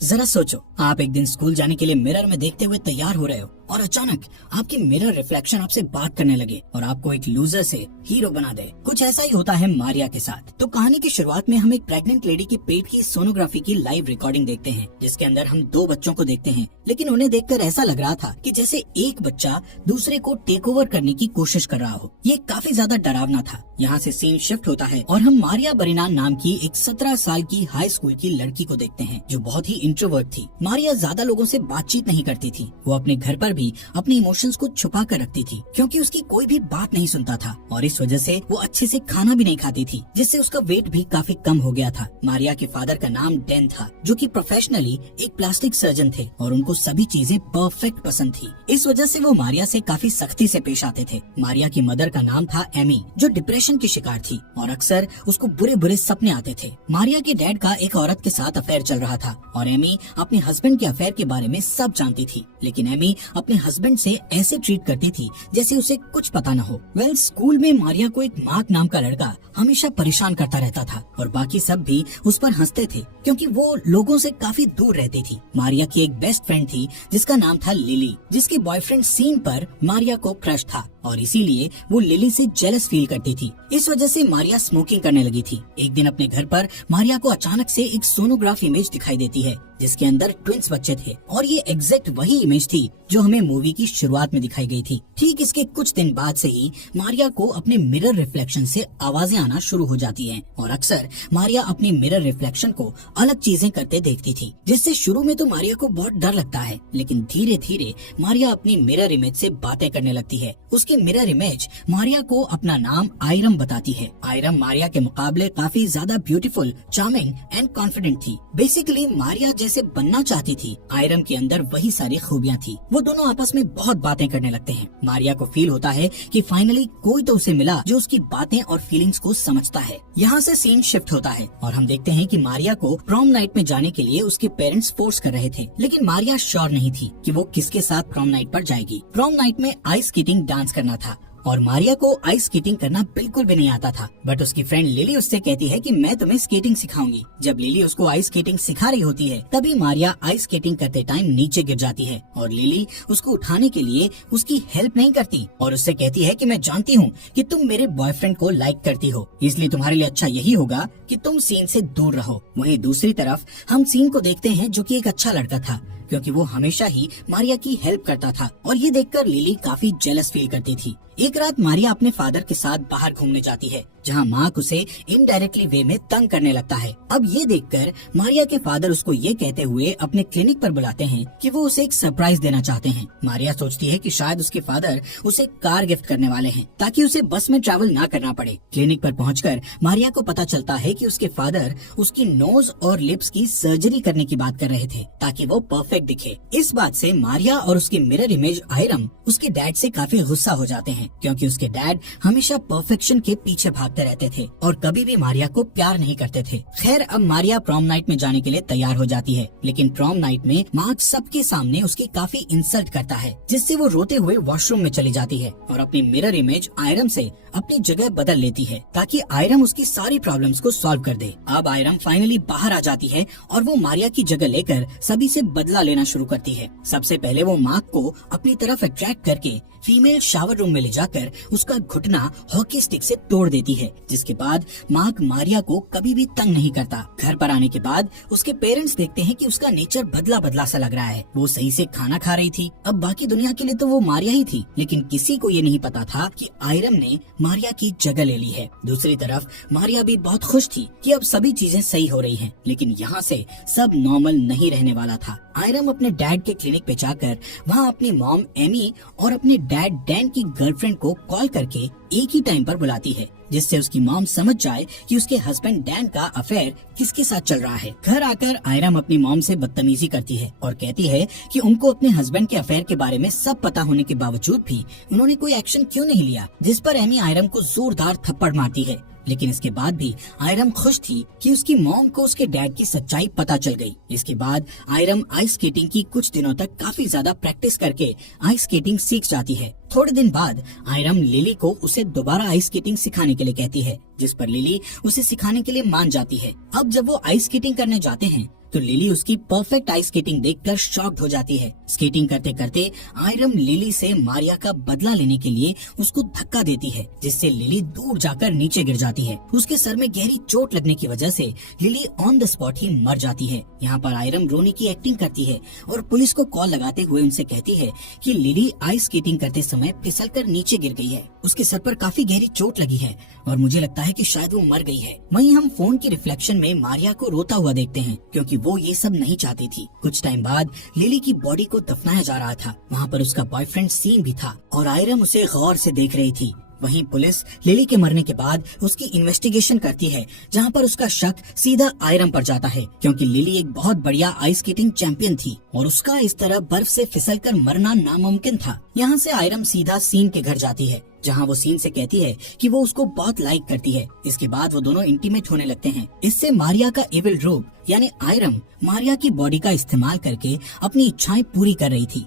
जरा सोचो, आप एक दिन स्कूल जाने के लिए मिरर में देखते हुए तैयार हो रहे हो और अचानक आपके मिरर रिफ्लेक्शन आपसे बात करने लगे और आपको एक लूजर से हीरो बना दे। कुछ ऐसा ही होता है मारिया के साथ। तो कहानी की शुरुआत में हम एक प्रेग्नेंट लेडी के पेट की सोनोग्राफी की लाइव रिकॉर्डिंग देखते हैं, जिसके अंदर हम 2 बच्चों को देखते हैं, लेकिन उन्हें देखकर ऐसा लग रहा था कि जैसे एक बच्चा दूसरे को टेक ओवर करने की कोशिश कर रहा हो। ये काफी ज्यादा डरावना था। यहाँ से सीन शिफ्ट होता है और हम मारिया बरिनान नाम की एक 17 साल की हाई स्कूल की लड़की को देखते हैं, जो बहुत ही इंट्रोवर्ट थी। मारिया ज्यादा लोगों से बातचीत नहीं करती थी। वो अपने घर पर भी अपने इमोशंस को छुपा कर रखती थी, क्योंकि उसकी कोई भी बात नहीं सुनता था और इस वजह से वो अच्छे से खाना भी नहीं खाती थी, जिससे उसका वेट भी काफी कम हो गया था। मारिया के फादर का नाम डैन था, जो कि प्रोफेशनली एक प्लास्टिक सर्जन थे और उनको सभी चीजें परफेक्ट पसंद थी। इस वजह से वो मारिया से काफी सख्ती से पेश आते थे। मारिया की मदर का नाम था एमी, जो डिप्रेशन की शिकार थी और अक्सर उसको बुरे बुरे सपने आते थे। मारिया के डैड का एक औरत के साथ अफेयर चल रहा था और एमी अपने हस्बैंड के अफेयर के बारे में सब जानती थी, लेकिन एमी अपने हस्बैंड से ऐसे ट्रीट करती थी जैसे उसे कुछ पता न हो। स्कूल में मारिया को एक मार्क नाम का लड़का हमेशा परेशान करता रहता था और बाकी सब भी उस पर हंसते थे, क्योंकि वो लोगों से काफी दूर रहती थी। मारिया की एक बेस्ट फ्रेंड थी जिसका नाम था लिली, जिसके बॉयफ्रेंड सीन पर मारिया को क्रश था और इसीलिए वो लिली से जेलस फील करती थी। इस वजह से मारिया स्मोकिंग करने लगी थी। एक दिन अपने घर पर मारिया को अचानक से एक सोनोग्राफ इमेज दिखाई देती है, जिसके अंदर ट्विंस बच्चे थे और ये एग्जैक्ट वही इमेज थी जो हमें मूवी की शुरुआत में दिखाई गई थी। ठीक इसके कुछ दिन बाद से ही मारिया को अपने मिरर रिफ्लेक्शन से आवाजें आना शुरू हो जाती हैं और अक्सर मारिया अपनी मिरर रिफ्लेक्शन को अलग चीजें करते देखती थी, जिससे शुरू में तो मारिया को बहुत डर लगता है, लेकिन धीरे धीरे मारिया अपनी मिरर इमेज से बातें करने लगती है। उसके मिरर इमेज मारिया को अपना नाम आयरम बताती है। आयरम मारिया के मुकाबले काफी ज्यादा ब्यूटीफुल, चार्मिंग एंड कॉन्फिडेंट थी। बेसिकली मारिया जैसे बनना चाहती थी, आयरम के अंदर वही सारी खूबियाँ थी। वो दोनों आपस में बहुत बातें करने लगते हैं। मारिया को फील होता है कि फाइनली कोई तो उसे मिला जो उसकी बातें और फीलिंग्स को समझता है। यहाँ से सीन शिफ्ट होता है और हम देखते हैं कि मारिया को प्रॉम नाइट में जाने के लिए उसके पेरेंट्स फोर्स कर रहे थे, लेकिन मारिया श्योर नहीं थी कि वो किसके साथ प्रॉम नाइट पर जाएगी। प्रॉम नाइट में आइस स्केटिंग डांस करना था और मारिया को आइस स्केटिंग करना बिल्कुल भी नहीं आता था, बट उसकी फ्रेंड लिली उससे कहती है कि मैं तुम्हें स्केटिंग सिखाऊंगी। जब लिली उसको आइस स्केटिंग सिखा रही होती है, तभी मारिया आइस स्केटिंग करते टाइम नीचे गिर जाती है और लिली उसको उठाने के लिए उसकी हेल्प नहीं करती और उससे कहती है कि मैं जानती हूँ कि तुम मेरे बॉयफ्रेंड को लाइक करती हो, इसलिए तुम्हारे लिए अच्छा यही होगा कि तुम सीन से दूर रहो। वहीं दूसरी तरफ हम सीन को देखते हैं, जो कि एक अच्छा लड़का था, क्योंकि वो हमेशा ही मारिया की हेल्प करता था और ये देखकर लिली काफी जेलस फील करती थी। एक रात मारिया अपने फादर के साथ बाहर घूमने जाती है, जहाँ मार्क उसे इनडायरेक्टली वे में तंग करने लगता है। अब ये देखकर मारिया के फादर उसको ये कहते हुए अपने क्लिनिक पर बुलाते हैं कि वो उसे एक सरप्राइज देना चाहते हैं। मारिया सोचती है कि शायद उसके फादर उसे कार गिफ्ट करने वाले हैं, ताकि उसे बस में ट्रैवल ना करना पड़े। क्लिनिक पर पहुंचकर मारिया को पता चलता है कि उसके फादर उसकी नोज और लिप्स की सर्जरी करने की बात कर रहे थे, ताकि वो परफेक्ट दिखे। इस बात से मारिया और उसकी मिरर इमेज आयरम उसके डैड से काफी गुस्सा हो जाते हैं, क्योंकि उसके डैड हमेशा परफेक्शन के पीछे भागते रहते थे और कभी भी मारिया को प्यार नहीं करते थे। खैर, अब मारिया प्रॉम नाइट में जाने के लिए तैयार हो जाती है, लेकिन प्रॉम नाइट में मार्क सबके सामने उसकी काफी इंसल्ट करता है, जिससे वो रोते हुए वॉशरूम में चली जाती है और अपनी मिरर इमेज आयरम से अपनी जगह बदल लेती है, ताकि आयरम उसकी सारी प्रॉब्लम्स को सॉल्व कर दे। अब आयरम फाइनली बाहर आ जाती है और वो मारिया की जगह लेकर सभी से बदला लेना शुरू करती है। सबसे पहले वो मार्क को अपनी तरफ अट्रैक्ट करके फीमेल शावर रूम में ले जाकर उसका घुटना हॉकी स्टिक से तोड़ देती है, जिसके बाद मार्क मारिया को कभी भी तंग नहीं करता। घर पर आने के बाद उसके पेरेंट्स देखते हैं कि उसका नेचर बदला बदला सा लग रहा है। वो सही से खाना खा रही थी। अब बाकी दुनिया के लिए तो वो मारिया ही थी, लेकिन किसी को ये नहीं पता था कि आयरम ने मारिया की जगह ले ली है। दूसरी तरफ मारिया भी बहुत खुश थी कि अब सभी चीजें सही हो रही हैं, लेकिन यहाँ से सब नॉर्मल नहीं रहने वाला था। आयरम अपने डैड के क्लिनिक पे जाकर वहाँ अपनी मॉम एमी और अपने डैड डैन की गर्लफ्रेंड को कॉल करके एक ही टाइम पर बुलाती है, जिससे उसकी मॉम समझ जाए कि उसके हस्बैंड डैन का अफेयर किसके साथ चल रहा है। घर आकर आयरम अपनी मॉम से बदतमीजी करती है और कहती है कि उनको अपने हस्बैंड के अफेयर के बारे में सब पता होने के बावजूद भी उन्होंने कोई एक्शन क्यों नहीं लिया, जिस पर एमी आयरम को जोरदार थप्पड़ मारती है। लेकिन इसके बाद भी आयरम खुश थी कि उसकी मॉम को उसके डैड की सच्चाई पता चल गई। इसके बाद आयरम आइस स्केटिंग की कुछ दिनों तक काफी ज्यादा प्रैक्टिस करके आइस स्केटिंग सीख जाती है। थोड़े दिन बाद आयरम लिली को उसे दोबारा आइस स्केटिंग सिखाने के लिए कहती है, जिस पर लिली उसे सिखाने के लिए मान जाती है। अब जब वो आइस स्केटिंग करने जाते हैं तो लिली उसकी परफेक्ट आइस स्केटिंग देखकर शॉक्ड हो जाती है। स्केटिंग करते करते आयरम लिली से मारिया का बदला लेने के लिए उसको धक्का देती है, जिससे लिली दूर जाकर नीचे गिर जाती है। उसके सर में गहरी चोट लगने की वजह से लिली ऑन द स्पॉट ही मर जाती है। यहाँ पर आयरम रोने की एक्टिंग करती है और पुलिस को कॉल लगाते हुए उनसे कहती है कि लिली आइस स्केटिंग करते समय फिसलकर नीचे गिर गई है, उसके सर पर काफी गहरी चोट लगी है और मुझे लगता है कि शायद वो मर गई है। वहीं हम फोन की रिफ्लेक्शन में मारिया को रोता हुआ देखते हैं, क्योंकि वो ये सब नहीं चाहती थी। कुछ टाइम बाद लिली की बॉडी को दफनाया जा रहा था। वहाँ पर उसका बॉयफ्रेंड सीन भी था और आयरम उसे गौर से देख रही थी। वहीं पुलिस लिली के मरने के बाद उसकी इन्वेस्टिगेशन करती है, जहां पर उसका शक सीधा आयरम पर जाता है, क्योंकि लिली एक बहुत बढ़िया आइस स्केटिंग चैंपियन थी और उसका इस तरह बर्फ से फिसलकर मरना नामुमकिन था। यहाँ से आयरम सीधा सीन के घर जाती है, जहाँ वो सीन से कहती है कि वो उसको बहुत लाइक करती है। इसके बाद वो दोनों इंटीमेट होने लगते हैं। इससे मारिया का एविल रूप यानी आयरम मारिया की बॉडी का इस्तेमाल करके अपनी इच्छाएं पूरी कर रही थी।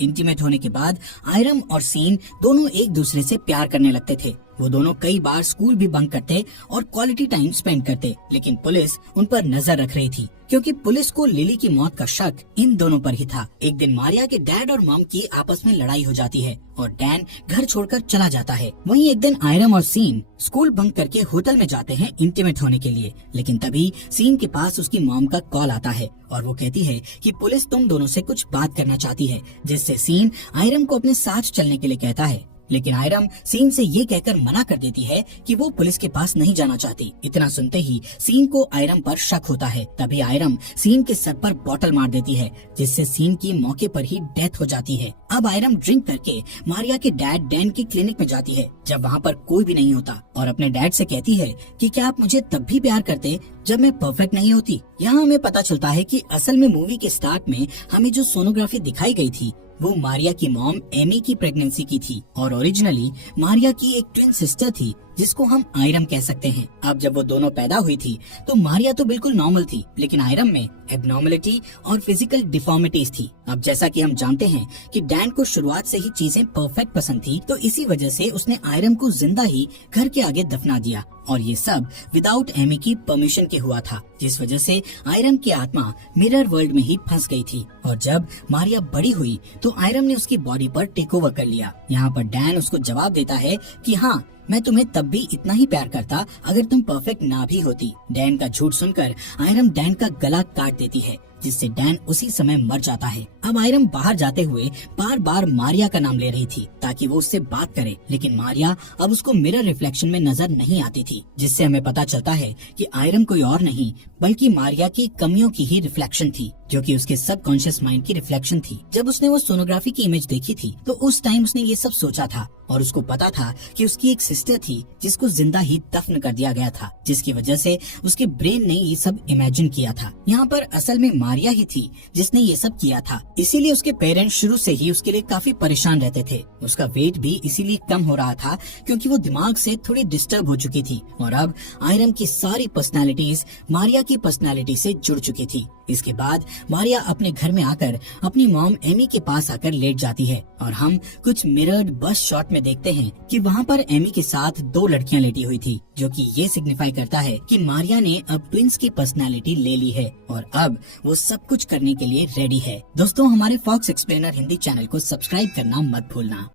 इंटीमेट होने के बाद आयरम और सीन दोनों एक दूसरे से प्यार करने लगते थे। वो दोनों कई बार स्कूल भी बंक करते और क्वालिटी टाइम स्पेंड करते, लेकिन पुलिस उन पर नजर रख रही थी, क्योंकि पुलिस को लिली की मौत का शक इन दोनों पर ही था। एक दिन मारिया के डैड और मॉम की आपस में लड़ाई हो जाती है और डैन घर छोड़कर चला जाता है। वहीं एक दिन आयरम और सीन स्कूल बंक करके होटल में जाते हैं इंटीमेट होने के लिए, लेकिन तभी सीन के पास उसकी मॉम का कॉल आता है और वो कहती है कि पुलिस तुम दोनों से कुछ बात करना चाहती है, जिससे सीन आयरम को अपने साथ चलने के लिए कहता है। लेकिन आयरम सीन से ये कहकर मना कर देती है कि वो पुलिस के पास नहीं जाना चाहती। इतना सुनते ही सीन को आयरम पर शक होता है। तभी आयरम सीन के सर पर बॉटल मार देती है, जिससे सीन की मौके पर ही डेथ हो जाती है। अब आयरम ड्रिंक करके मारिया के डैड डैन के क्लिनिक में जाती है, जब वहाँ पर कोई भी नहीं होता, और अपने डैड से कहती है कि क्या आप मुझे तब भी प्यार करते जब मैं परफेक्ट नहीं होती। यहाँ हमें पता चलता है कि असल में मूवी के स्टार्ट में हमें जो सोनोग्राफी दिखाई गई थी वो मारिया की मॉम एमी की प्रेगनेंसी की थी और ओरिजिनली मारिया की एक ट्विन सिस्टर थी, जिसको हम आयरम कह सकते हैं। अब जब वो दोनों पैदा हुई थी तो मारिया तो बिल्कुल नॉर्मल थी, लेकिन आयरम में एबनॉर्मलिटी और फिजिकल डिफॉर्मिटीज थी। अब जैसा कि हम जानते हैं कि डैन को शुरुआत से ही चीजें परफेक्ट पसंद थी, तो इसी वजह से उसने आयरम को जिंदा ही घर के आगे दफना दिया, और ये सब विदाउट एमी की परमिशन के हुआ था, जिस वजह से आयरम की आत्मा मिरर वर्ल्ड में ही फंस गई थी। और जब मारिया बड़ी हुई तो आयरम ने उसकी बॉडी पर टेक ओवर कर लिया। यहाँ पर डैन उसको जवाब देता है कि हाँ, मैं तुम्हें तब भी इतना ही प्यार करता अगर तुम परफेक्ट ना भी होती। डैन का झूठ सुनकर आयरम डैन का गला काट देती है, जिससे डैन उसी समय मर जाता है। अब आयरम बाहर जाते हुए बार बार मारिया का नाम ले रही थी ताकि वो उससे बात करे, लेकिन मारिया अब उसको मिरर रिफ्लेक्शन में नजर नहीं आती थी, जिससे हमें पता चलता है कि आयरम कोई और नहीं बल्कि मारिया की कमियों की ही रिफ्लेक्शन थी, जो कि उसके सबकॉन्शियस माइंड की रिफ्लेक्शन थी। जब उसने वो सोनोग्राफी की इमेज देखी थी तो उस टाइम उसने ये सब सोचा था और उसको पता था कि उसकी एक सिस्टर थी जिसको जिंदा ही दफन कर दिया गया था, जिसकी वजह से उसके ब्रेन ने ये सब इमेजिन किया था। यहाँ पर असल में मारिया ही थी जिसने ये सब किया था, इसीलिए उसके पेरेंट्स शुरू से ही उसके लिए काफी परेशान रहते थे। उसका वेट भी इसीलिए कम हो रहा था क्योंकि वो दिमाग से थोड़ी डिस्टर्ब हो चुकी थी, और अब आयरम की सारी पर्सनालिटीज मारिया की पर्सनालिटी से जुड़ चुकी थी। इसके बाद मारिया अपने घर में आकर अपनी मॉम एमी के पास आकर लेट जाती है, और हम कुछ मिरर्ड बस शॉट में देखते हैं कि वहाँ पर एमी के साथ 2 लड़कियां लेटी हुई थी, जो कि ये सिग्निफाई करता है कि मारिया ने अब ट्विंस की पर्सनालिटी ले ली है और अब वो सब कुछ करने के लिए रेडी है। दोस्तों, हमारे फॉक्स एक्सप्लेनर हिंदी चैनल को सब्सक्राइब करना मत भूलना।